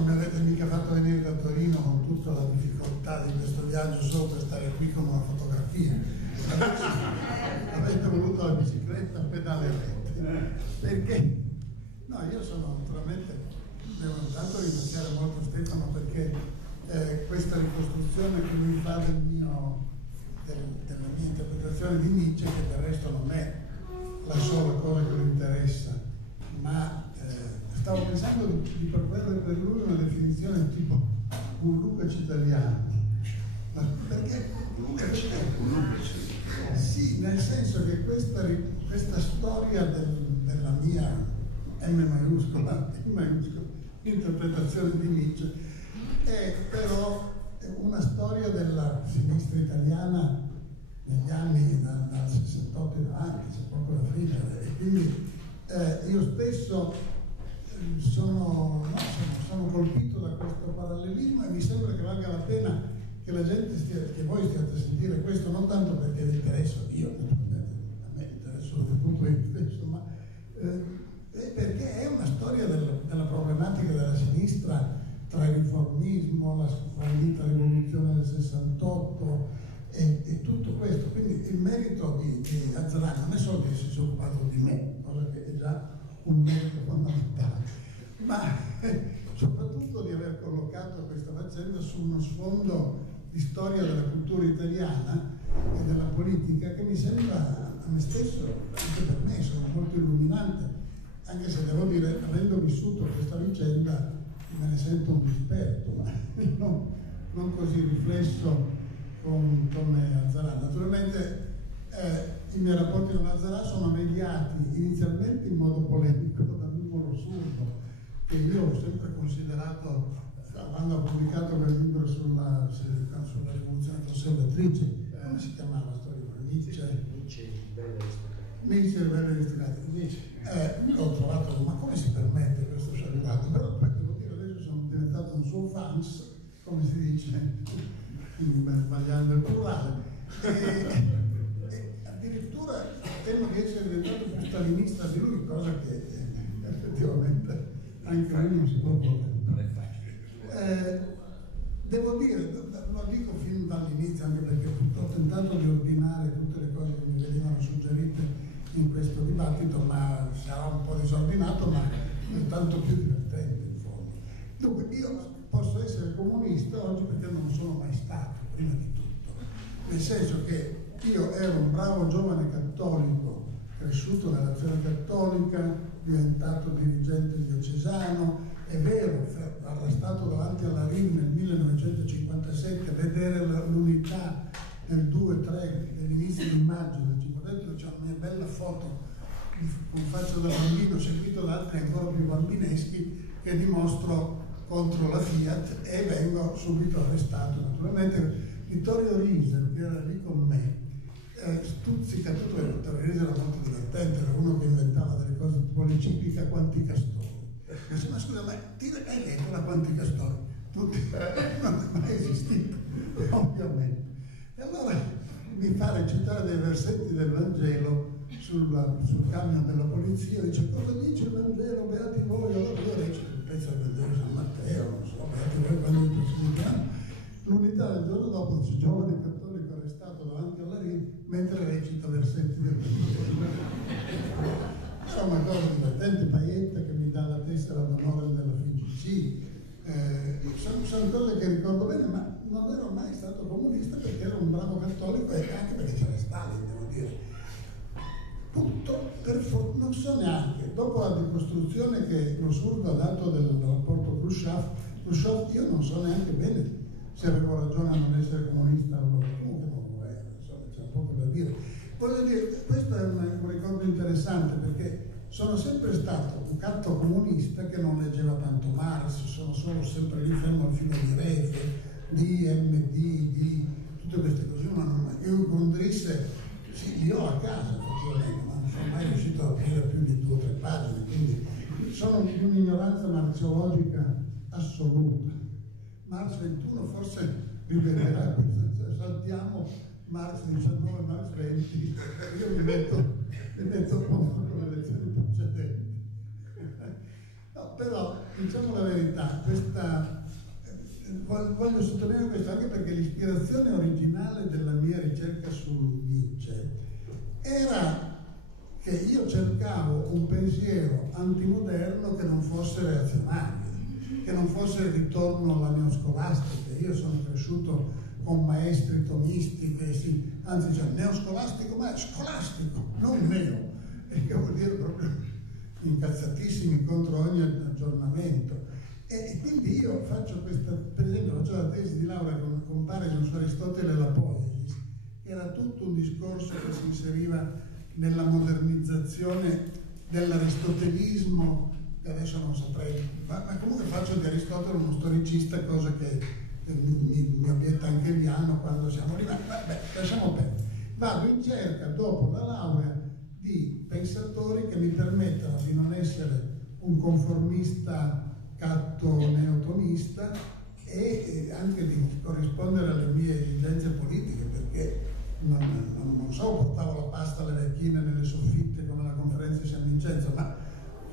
non mi avete mica fatto venire da Torino con tutta la difficoltà di questo viaggio solo per stare qui con una fotografia. Avete voluto la bicicletta a pedale rette. Perché? No, io sono naturalmente, devo intanto ringraziare molto Stefano perché questa ricostruzione che lui fa della mia interpretazione di Nietzsche, che del resto non è la sola cosa che mi interessa, ma stavo pensando di proporre per lui una definizione tipo un Lukács italiano. Ma perché? Sì, nel senso che questa storia della mia M maiuscola, interpretazione di Nietzsche è però una storia della sinistra italiana negli anni dal 68 in avanti, c'è poco da friggere, e quindi io stesso sono colpito da questo parallelismo e mi sembra che valga la pena che la gente che voi stiate a sentire questo, non tanto perché vi interesso io, naturalmente a me interessa soprattutto io stesso, ma perché è una storia della problematica della sinistra tra il riformismo, la fallita rivoluzione del 68 e tutto questo. Quindi il merito di Azzalan non è solo che si sia occupato di me, cosa che è già un merito fondamentale, ma soprattutto di aver collocato questa faccenda su uno sfondo di storia della cultura italiana e della politica che mi sembra a me stesso, anche per me, sono molto illuminante, anche se devo dire, avendo vissuto questa vicenda, me ne sento un esperto, ma non così riflesso come Azzalan. Naturalmente i miei rapporti con Azzalan sono mediati inizialmente in modo polemico da Mimmo Lossurdo, che io ho sempre considerato, quando ho pubblicato quel libro sulla rivoluzione conservatrice, come si chiamava questo libro? Nietzsche, Belle Aristocratiche. L'ho trovato, ma come si permette questo sciagliato? Però devo dire, adesso sono diventato un suo fans, come si dice, sbagliando il plurale. E addirittura temo di essere diventato più stalinista di lui, cosa che effettivamente anche lui non si può porre. Non è facile. Devo dire, lo dico fin dall'inizio, anche perché ho tentato di ordinare tutte le cose che mi venivano suggerite in questo dibattito, ma sarà un po' disordinato, ma è tanto più divertente in fondo. Dunque, io posso essere comunista oggi perché non sono mai stato, prima di tutto. Nel senso che io ero un bravo giovane cattolico, cresciuto nell'azione cattolica, diventato dirigente diocesano. È vero, arrestato davanti alla RIM nel 1957, vedere l'unità nel 2-3 dell'inizio di maggio del 1957, c'è una mia bella foto con faccia da bambino seguito da altri ancora più bambineschi che dimostro contro la Fiat e vengo subito arrestato. Naturalmente Vittorio Risel, che era lì con me, stuzzica tutto. Vittorio Risel era molto divertente, era uno che inventava delle cose tipo l'enciclica Quanti Castori. Io dico, ma scusa, ma ti hai letto la Quantica Storia? Non è mai esistito, ovviamente. E allora mi fa recitare dei versetti del Vangelo sul camion della polizia, dice cosa dice il Vangelo, beati voi. Allora io recito il pezzo del Vangelo di San Matteo, non so, beati voi quando vi perseguiteranno. L'unità del giorno dopo c'è giovane cattolico arrestato davanti alla RIM mentre recita versetti del Vangelo. Insomma, cosa divertente. Paietta che mi dà la tessera d'onore della FIGC, sono cose che ricordo bene, ma non ero mai stato comunista perché ero un bravo cattolico e anche perché c'era Stalin, devo dire. Tutto non so neanche, dopo la ricostruzione che Lossurdo ha dato del rapporto Khrushchev, io non so neanche bene se avevo ragione a non essere comunista allora, comunque non lo era, insomma, c'è poco da dire. Voglio dire, questo è un ricordo interessante perché sono sempre stato un catto comunista che non leggeva tanto Marx, sono solo sempre lì fermo al filo di Refe, di MD, di tutte queste cose. Io con Drisse, sì, li ho a casa effettivamente, ma non sono mai riuscito a aprire più di 2 o 3 pagine, quindi sono di un'ignoranza marxiologica assoluta. Marx 21 forse rivelerà questo, saltiamo Marx 19, Marx 20, io mi metto contro con le lezioni precedenti. No, però diciamo la verità, voglio sottolineare questo anche perché l'ispirazione originale della mia ricerca su Nietzsche era che io cercavo un pensiero antimoderno che non fosse reazionario, che non fosse il ritorno alla neoscolastica. Io sono cresciuto con maestri tomisti anzi cioè neoscolastico, ma scolastico, non neo, e che vuol dire proprio incazzatissimi contro ogni aggiornamento. E quindi io faccio questa, per esempio faccio la tesi di laurea con Parison su Aristotele e la Poiesis, che era tutto un discorso che si inseriva nella modernizzazione dell'aristotelismo, che adesso non saprei, ma comunque faccio di Aristotele uno storicista, cosa che mi obietta anche Viano quando siamo lì, vabbè, lasciamo perdere. Vado in cerca, dopo la laurea, di pensatori che mi permettano di non essere un conformista catto neotomista e anche di corrispondere alle mie esigenze politiche, perché non so, portavo la pasta alle vecchine nelle soffitte come la conferenza di San Vincenzo, ma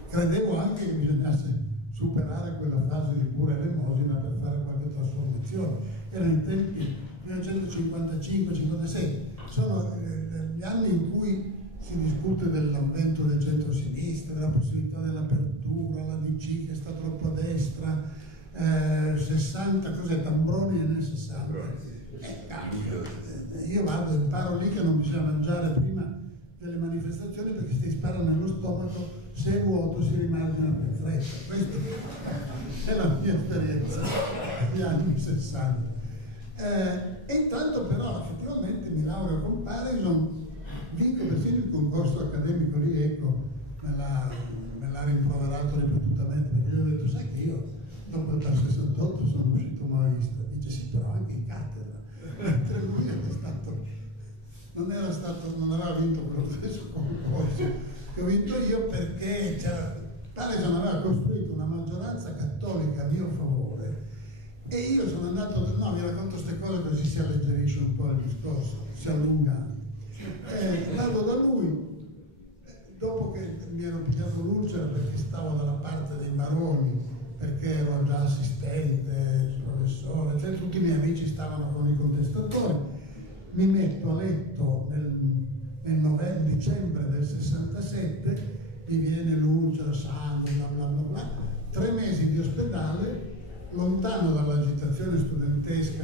credevo anche che bisognasse superare quella fase di pura elemosina per fare qualche trasformazione. Erano i tempi 1955-56, sono gli anni in cui si discute dell'avvento del centro-sinistra, della possibilità dell'apertura, la DC che sta troppo a destra, 60, cos'è, Tambroni nel 60. Io vado, imparo lì che non bisogna mangiare prima delle manifestazioni perché se ti sparano nello stomaco, se è vuoto si rimargina più in fretta. Questa è la mia esperienza degli anni 60. E intanto però effettivamente mi laureo con Parison, vinco persino il concorso accademico lì, ecco, me l'ha rimproverato ripetutamente, perché gli ho detto, sai che io dopo il 68 sono uscito maoista. Dice sì, però anche in cattedra. Mentre lui non aveva vinto quello stesso concorso che ho vinto io, perché Parison aveva costruito una maggioranza cattolica a mio favore e io sono andato, no, vi racconto queste cose così si alleggerisce un po' il discorso, si allunga. Vado da lui, dopo che mi ero pigliato l'ulcera perché stavo dalla parte dei baroni, perché ero già assistente, professore, cioè tutti i miei amici stavano con i contestatori, mi metto a letto nel dicembre del 67, mi viene l'ulcera, sangue, bla bla bla bla, 3 mesi di ospedale, lontano dall'agitazione studentesca,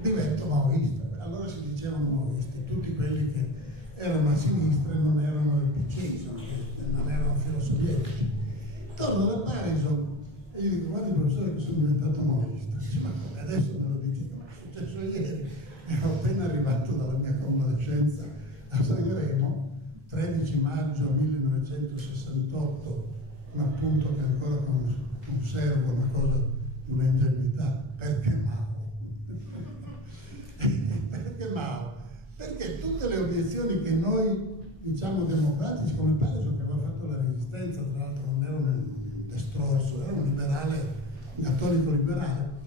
divento maoista. Allora si dicevano maoisti, tutti quelli che erano a sinistra e non erano del PC, non erano filosofietici. Torno da Parison e gli dico, guardi professore che sono diventato maoista. Dice, ma come adesso me lo dici? Ma è successo ieri. Ero appena arrivato dalla mia convalescenza a Sanremo, 13 maggio 1968, un appunto che ancora conservo, una cosa di un'ingenuità. Perché Mao? Perché Mao? Perché tutte le obiezioni che noi diciamo democratici, come Parison che aveva fatto la resistenza, tra l'altro non era un destrorso, era un liberale, un cattolico liberale,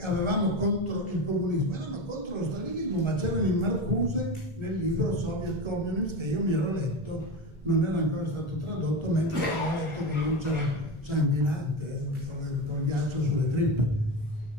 avevamo contro il comunismo, erano contro lo stalinismo, ma c'erano in Marcuse nel libro Soviet Communist che io mi ero letto, non era ancora stato tradotto, mentre avevo letto con l'ulcera sanguinante, con il ghiaccio sulle trippe.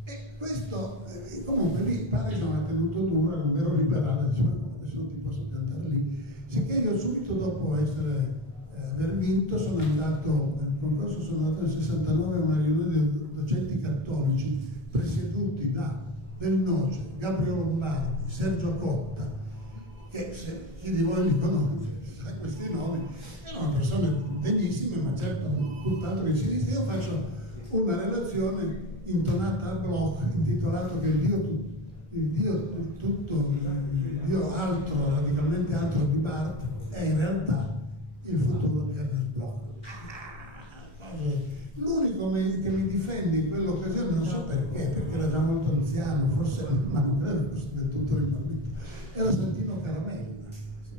E questo, comunque lì Parison ha tenuto duro, era un vero liberale, diceva, adesso non ti posso piantare lì. Sicché io subito dopo aver vinto sono andato, nel concorso sono andato nel 69 a una riunione di docenti cattolici presieduti da Del Noce, Gabriele Lombardi, Sergio Cotta, che se chi di voi li conosce sa questi nomi, erano persone degnissime, ma certo tutt'altro che sinistra. Io faccio una relazione intonata a Bloch, intitolato che il Dio altro, radicalmente altro di Barth, è in realtà il futuro di Ernest Bloch. L'unico che mi difende in quell'occasione, non so perché era già molto anziano, forse, ma non credo fosse del tutto rimbambito, era Santino Caramella,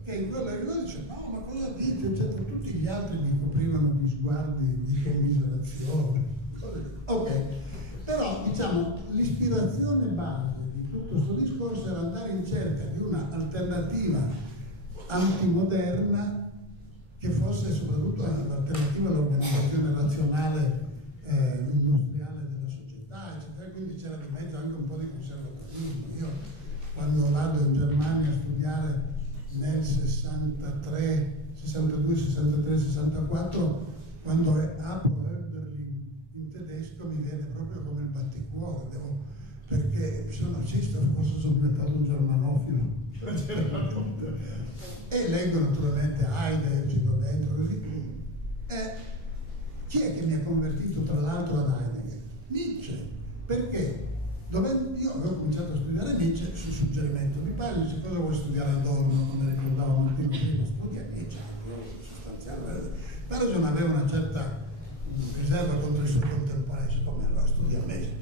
che in quella riunione dice, no, ma cosa dice, eccetera. Tutti gli altri mi coprivano di sguardi di commiserazione. Ok, però diciamo l'ispirazione base di tutto questo discorso era andare in cerca di una alternativa antimoderna che fosse soprattutto un'alternativa all'organizzazione razionale industriale della società, eccetera. Quindi c'era di mezzo anche un po' di conservatorismo. Io quando vado in Germania a studiare nel 63, 62, 63, 64, quando apro Hölderlin in tedesco mi viene proprio come il batticuore, perché sono cisto, forse sono diventato un germanofilo. E leggo naturalmente Heidegger, ci do dentro così. Chi è che mi ha convertito tra l'altro ad Heidegger? Nietzsche. Perché? Io avevo cominciato a studiare Nietzsche su suggerimento di padre, dice cosa vuoi studiare Adorno, non mi ricordavo un attimo prima, studia Nietzsche, sostanzialmente. Però non aveva una certa riserva contro i suoi contemporanei, dice come allora studia me.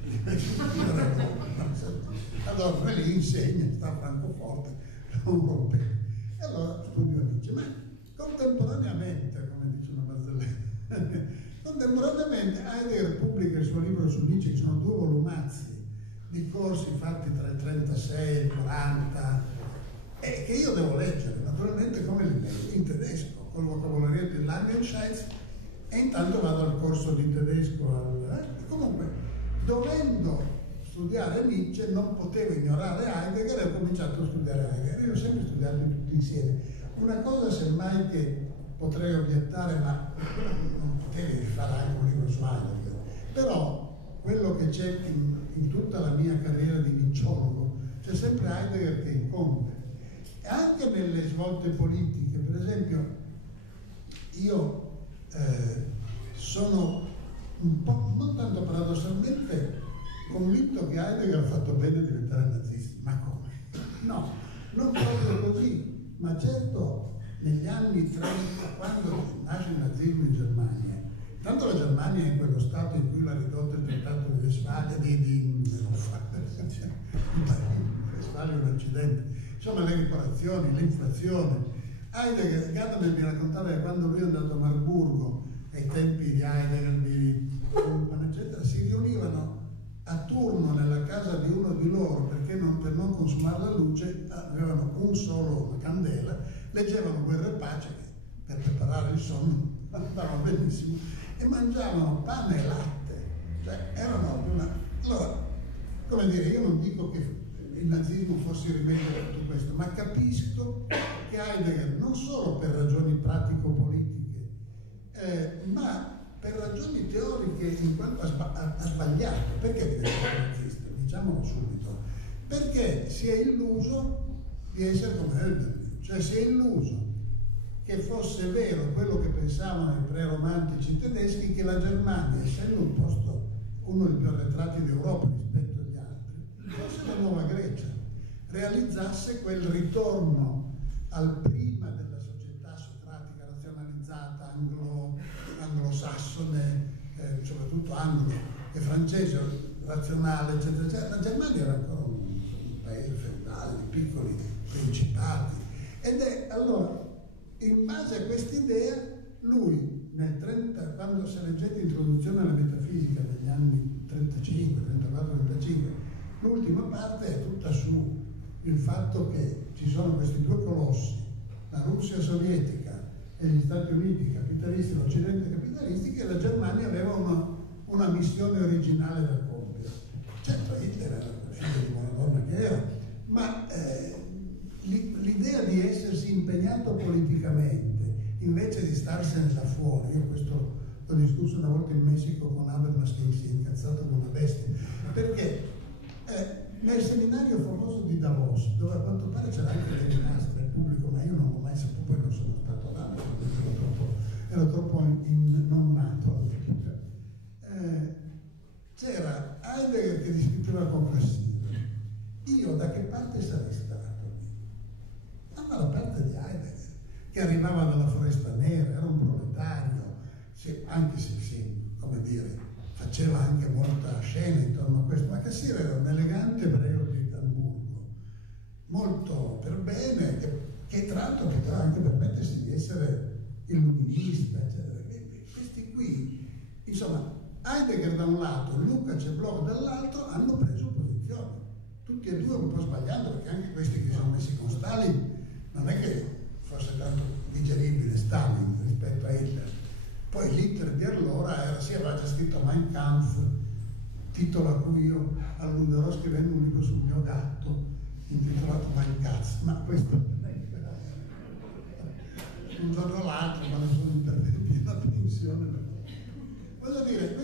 Adorno me li insegna, sta a Francoforte, non rompe. E allora studio Nietzsche, ma contemporaneamente, come dice una barzelletta, contemporaneamente Heidegger pubblica il suo libro su Nietzsche, che sono 2 volumazzi di corsi fatti tra il 36 e il 40, e che io devo leggere, naturalmente come li leggo, in tedesco, con il vocabolario di Langenscheidt, e intanto vado al corso di tedesco. Comunque, dovendo studiare Nietzsche, non potevo ignorare Heidegger e ho cominciato a studiare Heidegger. Io ho sempre studiato tutti insieme. Una cosa semmai che potrei obiettare, ma non potevi fare anche un libro su Heidegger, però quello che c'è in tutta la mia carriera di nicciologo, c'è sempre Heidegger che incombe. E anche nelle svolte politiche, per esempio, io sono un po', non tanto paradossalmente, convinto che Heidegger ha fatto bene a diventare nazista. Ma come? No, non proprio così, ma certo negli anni 30, quando nasce il nazismo in Germania, tanto la Germania è in quello stato in cui l'ha ridotto il trattato di Westfalia, Westfalia è un accidente, insomma le riparazioni, l'inflazione. Heidegger, Gadamer mi raccontava che quando lui è andato a Marburgo, ai tempi di Heidegger, di Kuhlmann, eccetera, si riunivano a turno nella casa di uno di loro, perché per non consumare la luce avevano una candela, leggevano Guerra e Pace, che per preparare il sonno andavano benissimo, e mangiavano pane e latte, cioè erano allora, come dire, io non dico che il nazismo fosse il rimedio a tutto questo, ma capisco che Heidegger, non solo per ragioni pratico-politiche, ma per ragioni teoriche, in quanto ha sbagliato. Perché diventa nazista? Diciamolo subito. Perché si è illuso di essere come Hölderlin, cioè si è illuso che fosse vero quello che pensavano i pre-romantici tedeschi, che la Germania, essendo un posto, uno dei più arretrati d'Europa rispetto agli altri, fosse la nuova Grecia, realizzasse quel ritorno al prima della società socratica razionalizzata, anglosassone, soprattutto anglo e francese, razionale, eccetera, eccetera. La Germania era ancora un paese feudale di piccoli principati, ed è allora in base a quest'idea lui nel 30, quando si leggete Introduzione alla metafisica negli anni 35, 34, 35, l'ultima parte è tutta su il fatto che ci sono questi 2 colossi, la Russia sovietica e gli Stati Uniti capitalisti, l'Occidente capitalistico, e la Germania aveva una missione originale da compiere. Certo, Hitler era figlio di buona donna che era, ma l'idea di essersi impegnato politicamente invece di starsene da fuori, io questo l'ho discusso una volta in Messico con Habermas, che si è incazzato come una bestia, perché nel seminario famoso di Davos, dove a quanto pare c'era anche Levinas nel pubblico, ma io non l'ho mai saputo, poi non sono stato là, ero troppo non nato all'epoca. C'era Heidegger che discuteva con Cassino. Io da che parte sarei stato? Dalla parte di Heidegger, che arrivava dalla Foresta Nera, era un proletario, anche se come dire, faceva anche molta scena intorno a questo, ma Cassino era un elegante ebreo di Amburgo, molto per bene, che tra l'altro poteva anche permettersi di essere illuminista, eccetera. Questi qui, insomma, Heidegger da un lato, Lukács e Bloch dall'altro, hanno preso posizione, tutti e 2 un po' sbagliando, perché anche questi che si sono messi con Stalin non è che fosse tanto digeribile Stalin rispetto a Hitler. Poi l'Hitler di allora aveva già scritto Mein Kampf, titolo a cui io alluderò scrivendo un libro sul mio gatto intitolato Mein Kampf, ma questo un giorno o l'altro, quando sono intervenuti in pensione. Voglio dire,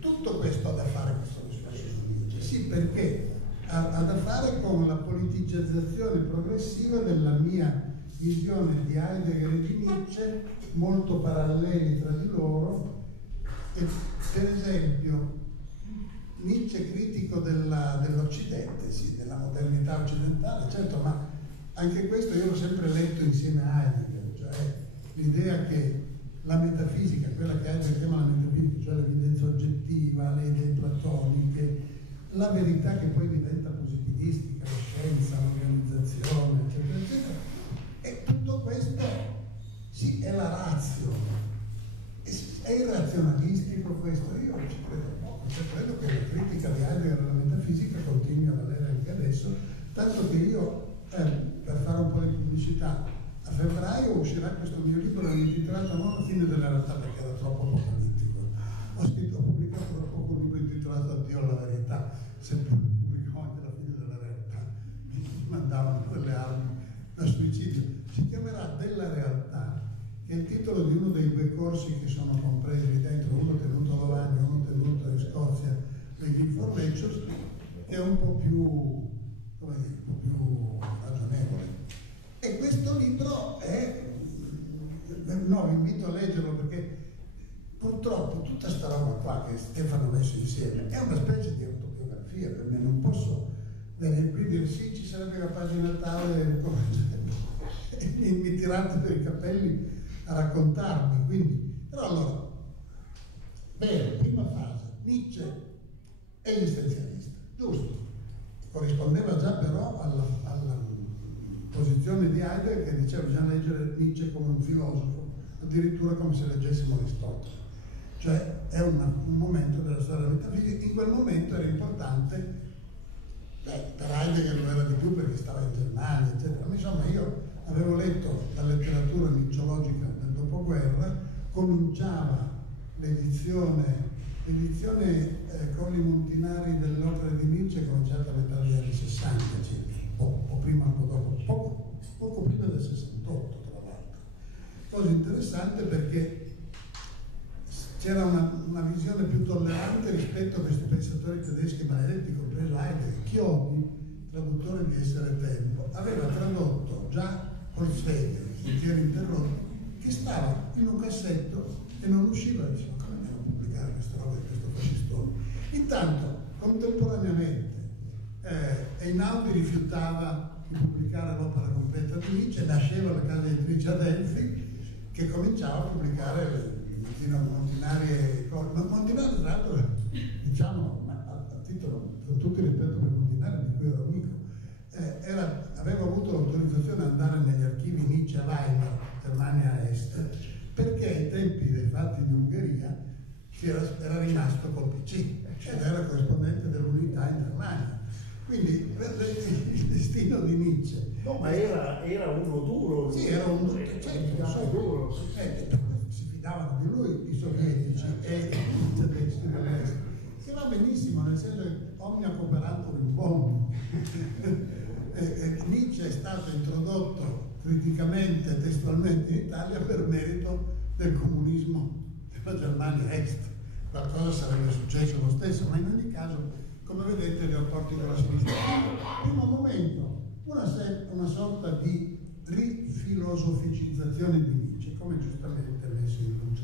tutto questo ha da fare questo discorso su Nietzsche, sì, perché ha da fare con la politicizzazione progressiva della mia visione di Heidegger e di Nietzsche, molto paralleli tra di loro. E, per esempio, Nietzsche critico dell'Occidente, sì, della modernità occidentale, certo, ma anche questo io l'ho sempre letto insieme a Heidegger, cioè l'idea che la metafisica, quella che Heidegger chiama la metafisica, cioè l'evidenza oggettiva, le idee platoniche, la verità che poi diventa positivistica, la scienza, l'organizzazione, eccetera, eccetera, e tutto questo, sì, è la ratio. È irrazionalistico questo? Io ci credo poco, cioè credo che la critica di Heidegger alla metafisica continui a valere anche adesso, tanto che io, per fare un po' di pubblicità, a febbraio uscirà questo mio libro intitolato non La fine della realtà, perché era troppo apocalittico. Ho pubblicato da poco un libro intitolato Addio alla verità, sempre pubblicò anche La fine della realtà, mi mandavano quelle armi da suicidio. Si chiamerà Della realtà, che è il titolo di uno dei due corsi che sono compresi lì dentro, uno tenuto a Lovagna e uno tenuto in Scozia, degli Informations, che è un po' più, come dire, un po' più ragionevole. E questo libro no, vi invito a leggerlo, perché purtroppo tutta sta roba qua che Stefano ha messo insieme è una specie di autobiografia per me. Non posso venire qui e dire sì, ci sarebbe una pagina tale e mi tirate per i capelli a raccontarmi. Quindi, però allora, bene, prima fase, Nietzsche è esistenzialista, giusto? Corrispondeva già però alla posizione di Heidegger, che diceva bisogna leggere Nietzsche come un filosofo, addirittura come se leggessimo Aristotele. Cioè è un momento della storia della metafisica. In quel momento era importante, per Heidegger lo era di più perché stava in Germania, eccetera. Ma insomma, io avevo letto la letteratura nicciologica del dopoguerra, cominciava l'edizione con i Montinari dell'opera di Nietzsche, cominciata a metà degli anni 60 circa, o prima, un po' dopo, poco prima del 68 tra l'altro. Cosa interessante, perché c'era una visione più tollerante rispetto a questi pensatori tedeschi maledetti, compreso Heidegger. Chiodi, traduttore di Essere Tempo, aveva tradotto già Holzweg, Sentieri interrotti, che stava in un cassetto e non usciva. Diceva, come andiamo a pubblicare questa roba di questo fascistone? Intanto, contemporaneamente, Einaudi rifiutava di pubblicare l'opera completa di Nietzsche, nasceva la casa editrice Adelphi, che cominciava a pubblicare Montinari e Montinari, tra l'altro, diciamo, a titolo, con tutto il rispetto per Montinari, di cui ero amico, aveva avuto l'autorizzazione ad andare negli archivi Nietzsche a Weimar, Germania Est, perché ai tempi dei fatti di Ungheria era rimasto col PC ed era corrispondente dell'unità in Germania. Quindi il destino di Nietzsche. No, ma era uno duro. Sì, era un duro. Si fidavano di lui i sovietici e i tedeschi dell'est. Che va benissimo, nel senso che omnia cooperantur in bonum. Nietzsche è stato introdotto criticamente, testualmente in Italia per merito del comunismo della Germania Est. Qualcosa sarebbe successo lo stesso, ma in ogni caso, come vedete, i rapporti con la sinistra. Primo momento, una sorta di rifilosoficizzazione di Nietzsche, come giustamente messo in luce.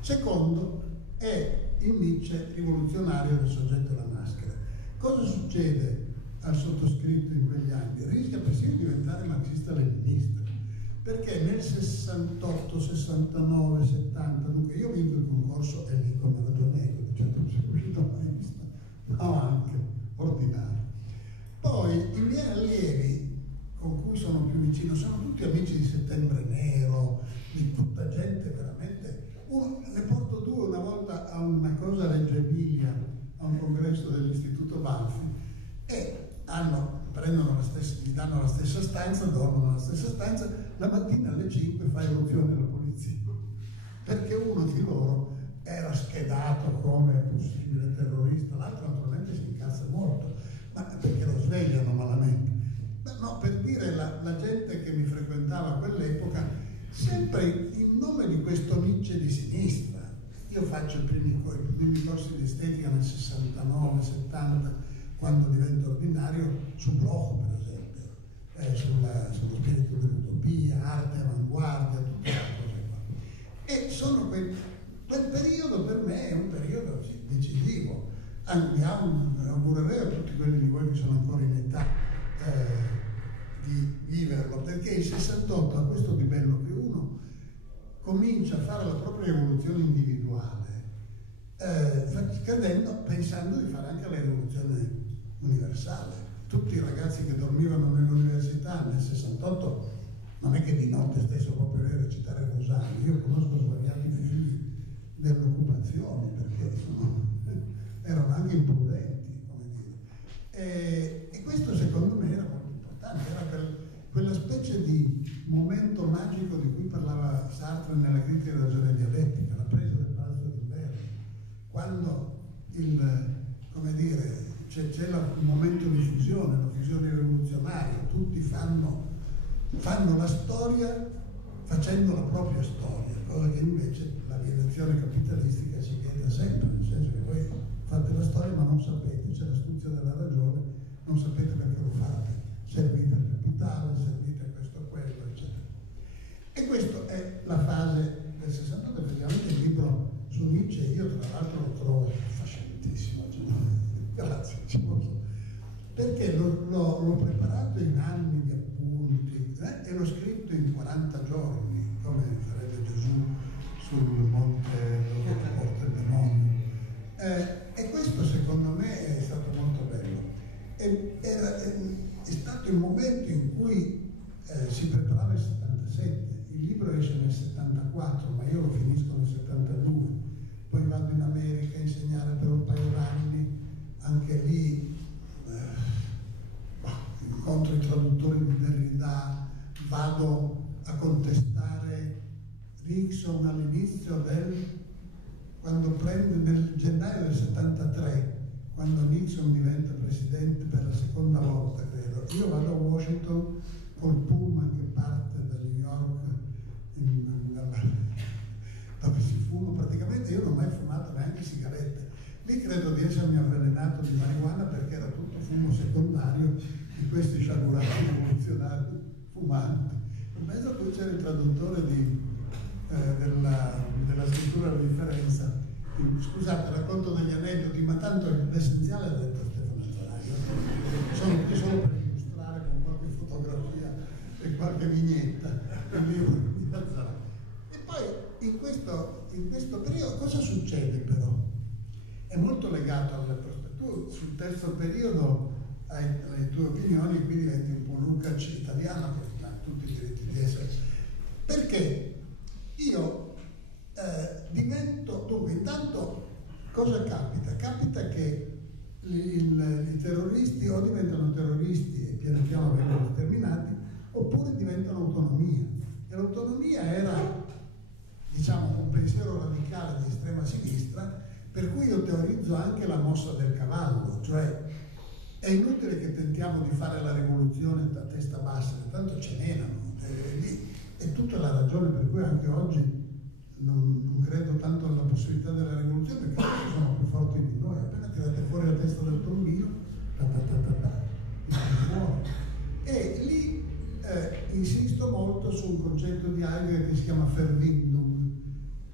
Secondo, è il Nietzsche rivoluzionario del soggetto alla maschera. Cosa succede al sottoscritto in quegli anni? Rischia persino di diventare marxista-leninista, perché nel 68, 69, 70, dunque io ho vinto il concorso e lì come ragionevo, di certo non sono riuscito mai visto, ma anche ordinario. Poi i miei allievi con cui sono più vicino sono tutti amici di Settembre Nero, di tutta gente veramente. Ne porto due una volta a una cosa a Reggio Emilia, a un congresso dell'Istituto Banfi, e gli danno la stessa stanza, dormono nella stessa stanza, la mattina alle 5 fa irruzione la polizia, perché uno di loro era schedato come possibile terrorista, l'altro naturalmente si incazza molto, ma perché lo svegliano malamente. Ma no, per dire la gente che mi frequentava a quell'epoca, sempre in nome di questo Nietzsche di sinistra. Io faccio i primi corsi di estetica nel 69-70, quando divento ordinario, su Bloch per esempio, sullo spirito dell'utopia, arte avanguardia, tutte queste cose qua. E sono quel periodo per me è un periodo decisivo. Mi augurerei a tutti quelli di voi che sono ancora in età di viverlo, perché il 68 ha questo di bello che uno comincia a fare la propria rivoluzione individuale, pensando di fare anche la rivoluzione universale. Tutti i ragazzi che dormivano nell'università nel 68 non è che di notte stessero proprio a recitare Rosario. Io conosco svariati figli dell'occupazione perché erano anche imprudenti, come dire. E questo secondo me era molto importante, era quella specie di momento magico di cui parlava Sartre nella critica della ragione dialettica, la presa del Palazzo d'Inverno, quando c'è il momento di fusione, la fusione rivoluzionaria, tutti fanno la storia facendo la propria storia, cosa che invece l'alienazione capitalistica ci vieta sempre, nel senso che voi fate la storia ma non sapete, c'è l'astuzia della ragione, non sapete perché lo fate, servite al capitale, servite a questo o quello, eccetera. E questa è la fase del 69, effettivamente il libro su Nietzsche, io tra l'altro lo trovo affascinantissimo, grazie, perché l'ho preparato in anni di appunti e l'ho scritto in 40 giorni, come farebbe Gesù sul monte dove porta il demonio. E questo secondo me è stato molto bello. È stato il momento in cui si preparava il 77, il libro esce nel 74, ma io lo finisco nel 72, poi vado in America a insegnare per un paio d'anni, anche lì incontro i traduttori di Derrida, vado a contestare Nixon all'inizio quando prende nel gennaio del 73, quando Nixon diventa presidente per la seconda volta, credo. Io vado a Washington col pullman che parte da New York dove si fuma, praticamente io non ho mai fumato neanche sigarette. Lì credo di essermi avvelenato di marijuana perché era tutto fumo secondario di questi sciagurati rivoluzionari fumanti. In mezzo a cui c'era il traduttore della scrittura della differenza. Scusate, racconto degli aneddoti, ma tanto l'essenziale l'ha detto Stefano Zaraio. Sono qui solo per illustrare con qualche fotografia e qualche vignetta il libro di Zaraio. E poi in questo periodo cosa succede però? È molto legato alle prospettive. Sul terzo periodo hai le tue opinioni e qui diventi un po' Lukács italiano che ha tutti i diritti di essere. Perché io divento, dunque intanto cosa capita? Capita che i terroristi o diventano terroristi e piano piano vengono sterminati oppure diventano autonomia. E l'autonomia era, diciamo, un pensiero radicale di estrema sinistra, per cui io teorizzo anche la mossa del cavallo, cioè è inutile che tentiamo di fare la rivoluzione a testa bassa, tanto ce n'erano, è tutta la ragione per cui anche oggi non credo tanto alla possibilità della rivoluzione, perché adesso sono più forti di noi, appena tirate fuori la testa del tombino, fuori. E lì insisto molto su un concetto di Heidegger che si chiama Verwindung,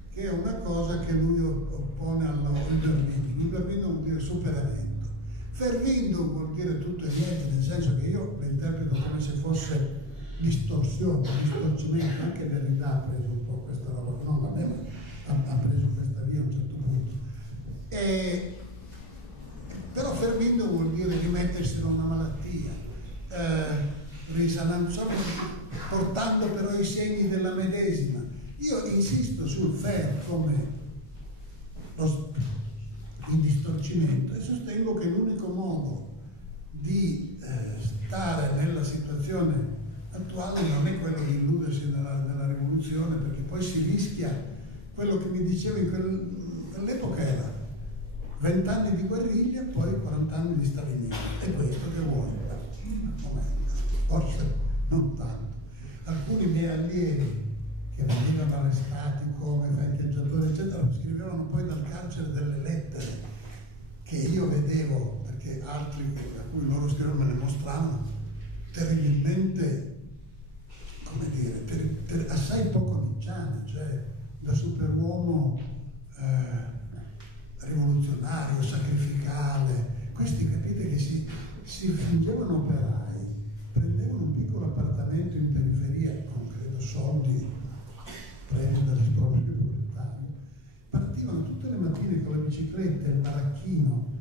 che è una cosa che lui oppone all'Überwindung. L'Überwindung vuol dire superamento. Verwindung vuol dire tutto e niente, nel senso che io lo interpreto come se fosse distorsione, distorcimento. Anche Derrida ha preso un po' questa roba, non da me, ma ha preso questa via a un certo punto. Però Verwindung vuol dire rimettersi da una malattia, portando però i segni della medesima. Io insisto sul Ver come il distorcimento e sostengo che l'unico modo di stare nella situazione attuale non è quello di illudersi nella rivoluzione, perché poi si rischia quello che mi diceva quell'epoca era 20 anni di guerriglia, poi 40 anni di stalinismo. E questo che vuoi? Forse non tanto. Alcuni miei allievi che venivano arrestati come fiancheggiatori, eccetera, scrivevano poi dal carcere delle lettere che io vedevo, perché altri a cui loro scrivevano me ne mostravano, terribilmente, come dire, assai poco nicciane, cioè da superuomo rivoluzionario, sacrificale. Questi, capite, che si fingevano operai, prendevano un piccolo appartamento in periferia con, credo, soldi presi dalle sprovviste proletarie, partivano tutte le mattine con la bicicletta e il baracchino,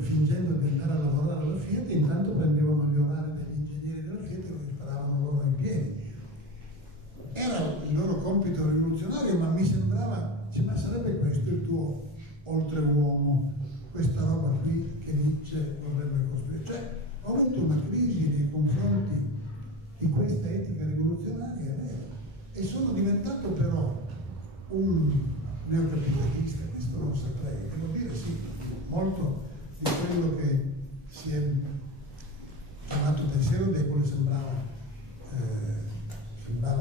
fingendo di andare a lavorare alla Fiat, e intanto prendevano gli orari degli ingegneri della Fiat e li sparavano loro ai piedi. Era il loro compito rivoluzionario, ma mi sembrava, ma sarebbe questo il tuo oltreuomo, questa roba qui che Nietzsche vorrebbe costruire? Cioè, ho avuto una crisi nei confronti di questa etica rivoluzionaria, è vero, e sono diventato però un neocapitalista, questo non saprei, devo dire sì, molto di quello che si è chiamato pensiero debole sembrava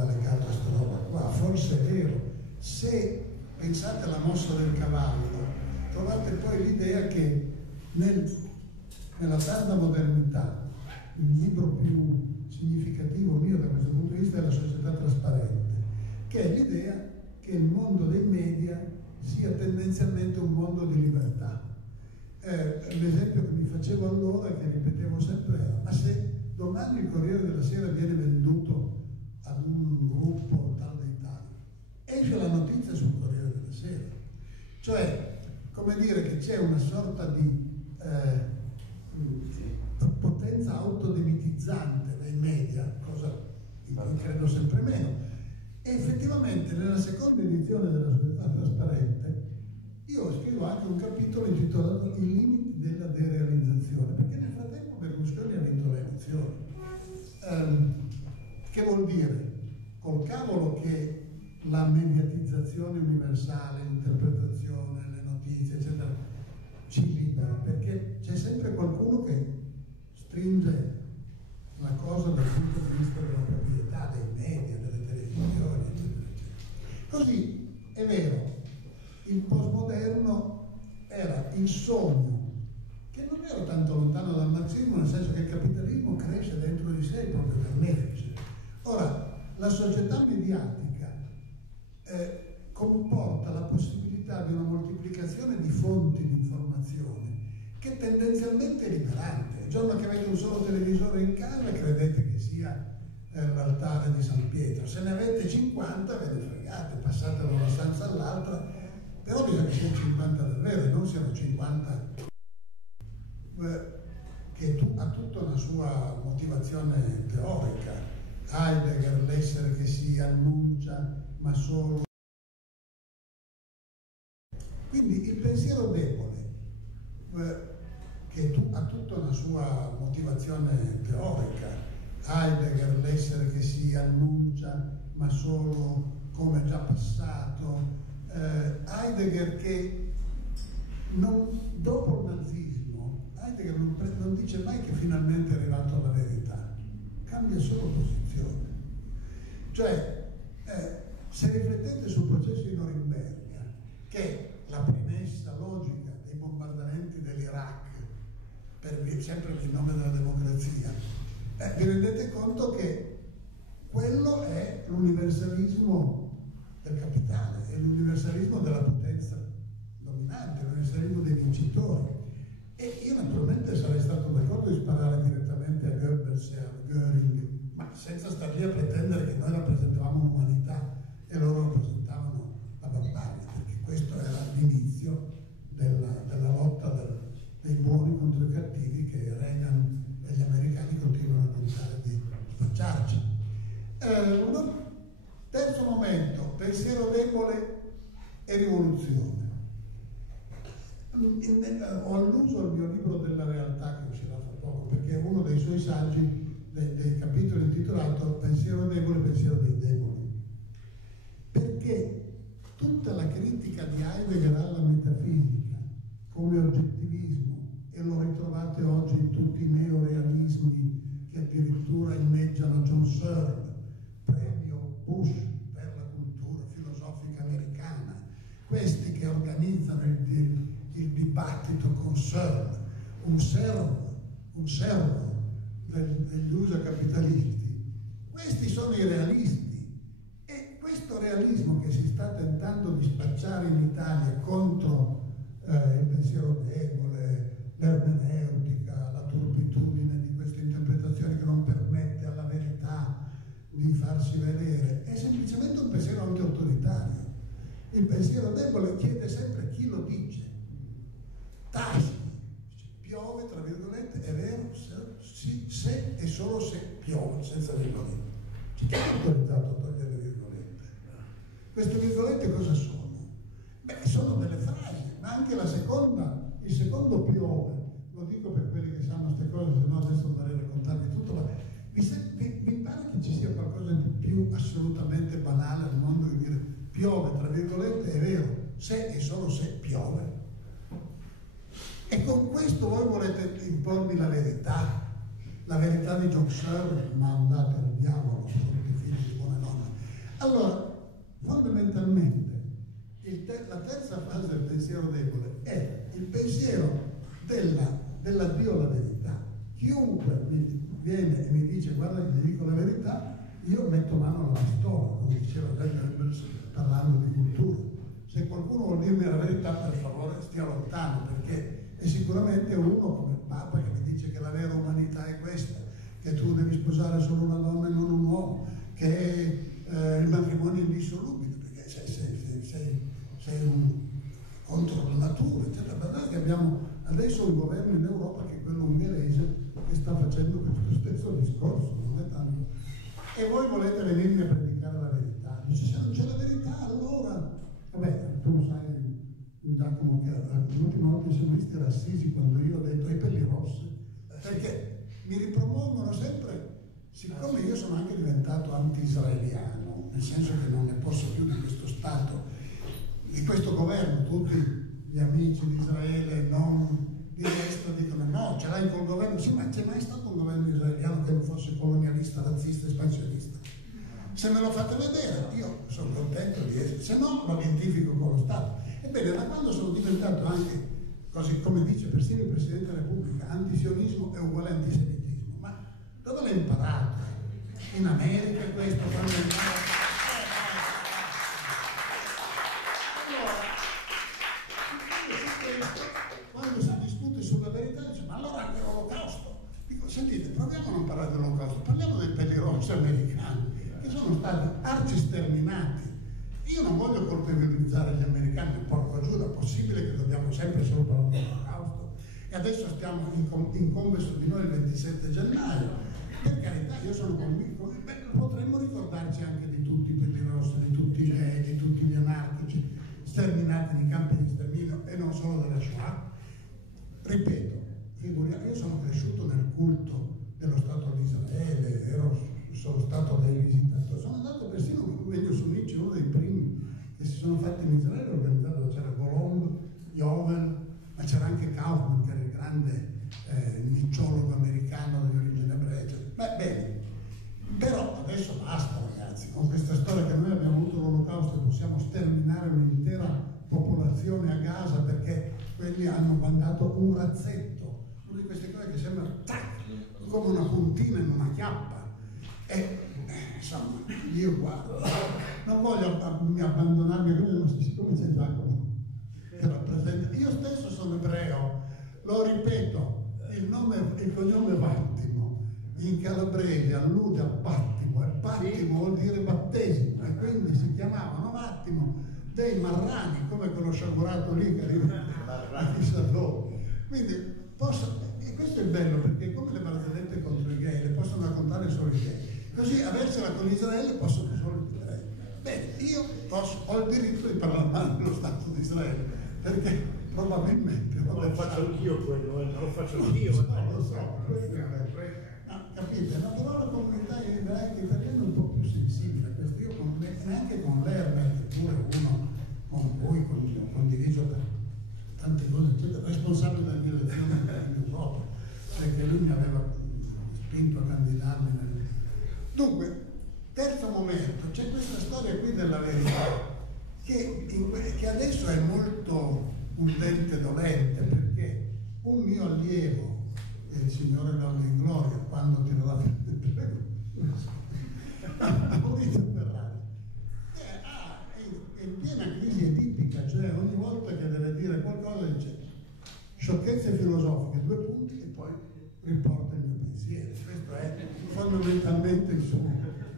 legato a questa roba qua. Forse è vero, se pensate alla mossa del cavallo, trovate poi l'idea che nella tarda modernità il libro più significativo mio da questo punto di vista è La società trasparente, che è l'idea che il mondo dei media sia tendenzialmente un mondo di libertà. L'esempio che mi facevo allora, che ripetevo sempre, era: ma se domani il Corriere della Sera viene venduto ad un gruppo tal dei tali, esce la notizia sul Corriere della Sera. Cioè, come dire che c'è una sorta di potenza autodemitizzante dei media, cosa di cui credo sempre meno. E effettivamente nella seconda edizione della società trasparente io scrivo anche un capitolo intitolato I limiti della derealizzazione, perché nel frattempo Berlusconi ha vinto le elezioni. Che vuol dire? Col cavolo che la mediatizzazione universale, l'interpretazione, le notizie, eccetera, ci libera, perché c'è sempre qualcuno che stringe la cosa dal punto di vista della proprietà, dei media, delle televisioni, eccetera, eccetera. Così è vero, il postmoderno era il sogno, che non era tanto lontano dal marxismo, nel senso che il capitalismo cresce dentro di sé proprio carnefice. Ora, la società mediatica comporta la possibilità di una moltiplicazione di fonti di informazione che tendenzialmente è liberante. Il giorno che avete un solo televisore in casa credete che sia l'altare di San Pietro, se ne avete 50 ve ne fregate, passate da una stanza all'altra, però bisogna che siano 50 davvero e non siano 50 che ha tutta una sua motivazione teorica. Heidegger, l'essere che si annuncia ma solo. Quindi il pensiero debole, che ha tutta una sua motivazione teorica, Heidegger, l'essere che si annuncia ma solo come già passato, Heidegger che dopo il nazismo, Heidegger non dice mai che finalmente è arrivato alla verità, cambia solo posizione. Cioè, se riflettete sul processo di Norimberga, che è la premessa logica dei bombardamenti dell'Iraq, sempre in nome della democrazia, vi rendete conto che quello è l'universalismo del capitale, è l'universalismo della potenza dominante, l'universalismo dei vincitori. E io naturalmente sarei stato d'accordo di sparare direttamente a Goebbels e a Göring, ma senza star lì a pretendere che noi rappresentavamo l'umanità e loro rappresentavano la barbarie, perché questo era l'inizio della lotta dei buoni contro i cattivi che Reagan e gli americani continuano a tentare di spacciarci. Terzo momento, pensiero debole e rivoluzione. Ho alluso al mio libro della realtà che uscirà fra poco, perché uno dei suoi saggi del capitolo intitolato Pensiero debole, pensiero dei deboli. Perché tutta la critica di Heidegger alla metafisica come oggettivismo, e lo ritrovate oggi in tutti i neorealismi che addirittura inneggiano John Searle, premio Bush per la cultura filosofica americana, questi che organizzano il dibattito con Searle, un servo degli USA capitalisti. Questi sono i realisti, e questo realismo che si sta tentando di spacciare in Italia contro il pensiero debole, l'ermeneutica, la turpitudine di questa interpretazione che non permette alla verità di farsi vedere, è semplicemente un pensiero anti-autoritario. Il pensiero debole chiede sempre chi lo dice. Taci, piove, tra virgolette, è vero, sì, se e solo se piove, senza virgolette. Chi è autorizzato a togliere le virgolette? Queste virgolette cosa sono? Beh, sono delle frasi, ma anche la seconda, il secondo piove, lo dico per quelli che sanno queste cose, se no adesso vorrei raccontarvi tutto, ma vi pare che ci sia qualcosa di più assolutamente banale al mondo di dire piove, tra virgolette, è vero, se e solo se piove? E con questo voi volete impormi la verità di John Searle, ma andate al diavolo, sono tutti figli di buone nonne. Allora, fondamentalmente, la terza fase del pensiero debole è il pensiero dell'addio alla verità. Chiunque mi viene e mi dice guarda che ti dico la verità, io metto mano alla pistola, come diceva Goebbels parlando di cultura. Se qualcuno vuol dirmi la verità, per favore stia lontano, perché è sicuramente uno come il Papa che mi dice che la vera umanità è questa, che tu devi sposare solo una donna e non un uomo, che il matrimonio è indissolubile, perché sei contro la natura, eccetera. Guardate che abbiamo adesso un governo in Europa che è quello ungherese che sta facendo questo stesso discorso, non è tanto. E voi volete venirmi a predicare la verità? Dice, se non c'è la verità, allora... Vabbè, tu sai, Giacomo, che l'ultima volta che siamo visti era Assisi quando io ho detto i pelli rossi, perché mi ripropongono sempre, siccome io sono anche diventato anti-israeliano, nel senso che non ne posso più di questo Stato, di questo governo, tutti gli amici di Israele non di destra dicono no, ce l'hai col governo, sì, ma c'è mai stato un governo israeliano che non fosse colonialista, razzista, espansionista? Se me lo fate vedere, io sono contento di essere, se no lo identifico con lo Stato. Ebbene, da quando sono diventato anche, così come dice persino il Presidente della Repubblica, antisionismo è uguale a antisemitismo, ma dove l'hai imparato? In America questo, quando è quando si discute sulla verità, dice, ma allora anche l'Olocausto? Dico, sentite, proviamo a non parlare dell'Olocausto, parliamo dei pelirossi americani, che sono stati arcisterminati. Io non voglio colpevolizzare gli americani, porco Giuda, è possibile che dobbiamo sempre solo parlare dell'Olocausto? E adesso incombe su di noi il 27 gennaio. Per carità, io sono convinto, potremmo ricordarci anche di tutti i pelirossi, di tutti i gay, di tutti gli anarchici, sterminati nei campi di sterminio e non solo della Shoah. Ripeto, io sono cresciuto nel culto dello Stato di Israele, sono stato dei visitatori, sono andato persino con Convegno su Nietzsche, uno dei primi che si sono fatti in Israele, organizzato, c'era Golomb, Yovel, ma c'era anche Kaufman, che era il grande nicciologo americano di origine ebrea. Beh, bene, però adesso basta, ragazzi, con questa storia che noi abbiamo avuto l'Olocausto e possiamo sterminare un'intera popolazione a Gaza perché quelli hanno mandato un razzetto, una di queste cose che sembra tac, come una puntina in una chiappa. E insomma, io guardo, non voglio abbandonarmi a quello, ma siccome c'è Giacomo che rappresenta, io stesso sono ebreo, lo ripeto, il cognome Vattimo in calabrese allude a Battimo, e Battimo vuol dire battesimo, e quindi si chiamavano Vattimo dei marrani, come quello sciagurato lì che arriva a chissà dove. Quindi e questo è bello, perché come le barzellette contro i gay le possono raccontare solo i gay, così avercela con Israele possono solo gli ebrei. Bene, io ho il diritto di parlare male dello Stato di Israele, perché probabilmente non lo faccio anch'io quello, non lo faccio anch'io. Non lo so, capite? La parola comunità ebraica italiana è un po' più sensibile a questo. Io neanche con l'Herbert, che pure uno con cui condiviso per tante cose, eccetera, responsabile della mia elezione in Europa, perché lui mi aveva spinto a candidarmi. Dunque, terzo momento, c'è questa storia qui della verità, che adesso è molto un dente dolente, perché un mio allievo, il Signore Donne in Gloria, quando tirerà Maurizio Ferrari, è in piena crisi edipica, cioè ogni volta che deve dire qualcosa dice sciocchezze filosofiche, 2 punti, e poi riporta il mio pensiero. Questo è fondamentalmente il suo atteggiamento.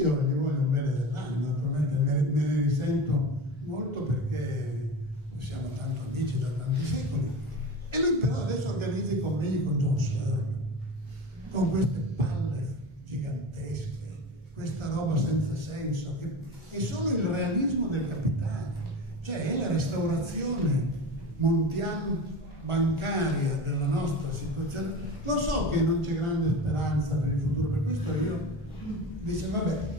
Io gli voglio un bene dell'anima, naturalmente me ne risento molto perché siamo tanto amici da tanti secoli. E lui però adesso organizza i convegni con John Searle, con queste palle gigantesche, questa roba senza senso, che è solo il realismo del capitale, cioè è la restaurazione montiana bancaria della nostra situazione. Lo so che non c'è grande speranza per il futuro, per questo io dice vabbè,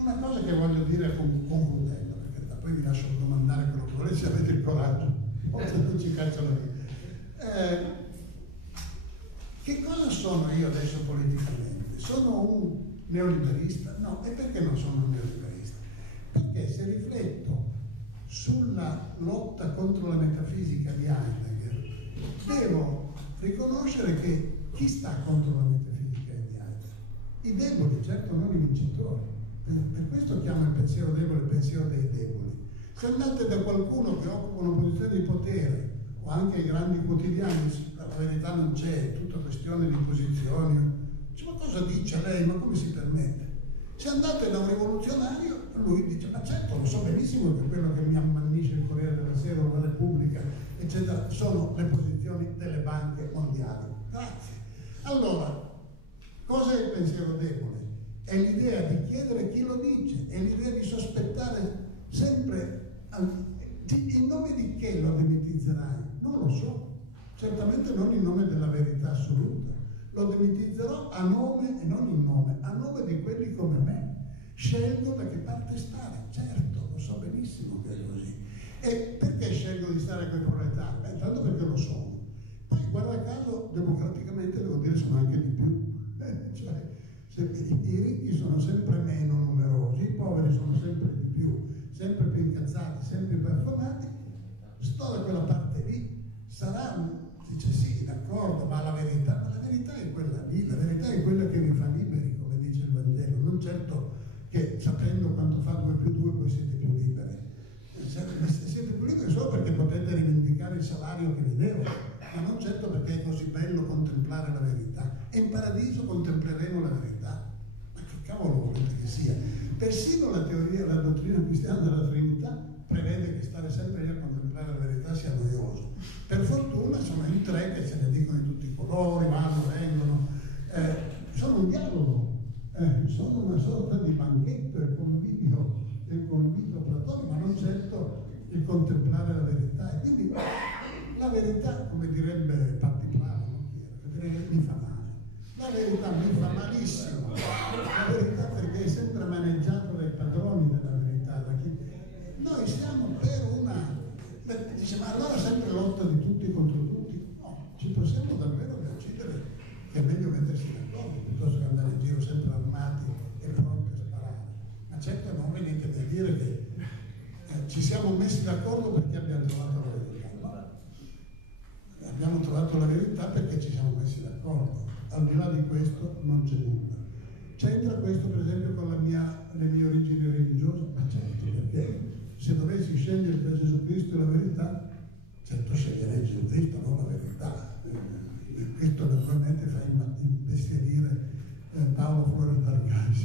una cosa che voglio dire concludendo, perché poi vi lascio domandare quello che volete se avete il coraggio, o se non ci cacciano via. Che cosa sono io adesso politicamente? Sono un neoliberista? No, e perché non sono un neoliberista? Perché se rifletto sulla lotta contro la metafisica di Heidegger, devo riconoscere che chi sta contro la metafisica di Heidegger? I deboli, certo non i vincitori. Per questo chiamo il pensiero debole il pensiero dei deboli. Se andate da qualcuno che occupa una posizione di potere, o anche i grandi quotidiani, la verità non c'è, è tutta questione di posizioni. Ma cosa dice lei? Ma come si permette? Se andate da un rivoluzionario, lui dice, ma certo, lo so benissimo che quello che mi ammannisce il Corriere della Sera o la Repubblica, eccetera, sono le posizioni delle banche mondiali. Grazie. Allora, cosa è il pensiero debole? È l'idea di chiedere chi lo dice, è l'idea di sospettare sempre in nome di che lo demitizzerai? Non lo so, certamente non in nome della verità assoluta. Lo demitizzerò a nome, e non in nome, a nome di quelli come me. Scelgo da che parte stare, certo, lo so benissimo che è così. E perché scelgo di stare con i proletari? Beh, intanto perché lo sono. Poi, guarda caso, democraticamente devo dire sono anche di più. Cioè, i ricchi sono sempre meno numerosi, i poveri sono sempre di più, sempre più incazzati, sempre più affamati. Sto da quella parte lì. Dice sì, d'accordo, ma la verità è quella lì, la verità è quella che vi fa liberi, come dice il Vangelo, non certo che sapendo quanto fa 2 più 2 voi siete più liberi. Siete più liberi solo perché potete rivendicare il salario che vi devo, ma non certo perché è così bello contemplare la verità. E in paradiso contempleremo la verità. Ma che cavolo volete che sia? Persino la dottrina cristiana della Trinità prevede che stare sempre lì a contemplare la verità sia noioso. Per fortuna sono in 3 che se ne dicono di tutti i colori, vanno, vengono, sono un dialogo, sono una sorta di banchetto e convito platonico, ma non certo il contemplare la verità. E quindi la verità, come direbbe Patti Bravo, mi fa male. La verità mi fa malissimo. La verità perché è sempre maneggiata dai padroni della verità, da chi... Noi siamo per una... Dice, ma allora sempre lotta di tutti contro tutti? No, ci possiamo davvero decidere che è meglio mettersi d'accordo piuttosto che andare in giro sempre armati e pronti a sparare. Ma certo non venite a dire che ci siamo messi d'accordo perché abbiamo trovato la verità. No? Abbiamo trovato la verità perché ci siamo messi d'accordo. Al di là di questo non c'è nulla. C'entra questo per esempio con le mie origini religiose? Ma certo, perché se dovessi scegliere tra Gesù Cristo e la verità, certo sceglierei Gesù Cristo, non la verità. Questo naturalmente fa imbestialire Paolo fuori dal gas.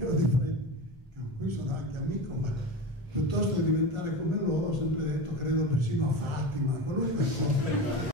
Io di fretta, con cui sono anche amico, ma piuttosto che diventare come loro ho sempre detto, credo persino a Fatima, qualunque cosa.